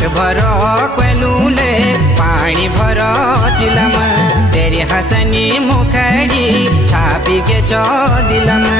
पेट भर क्वेलूले पानी भर चिलमा तेरी हसनी मुखड़ी छापी के चौ दिलमा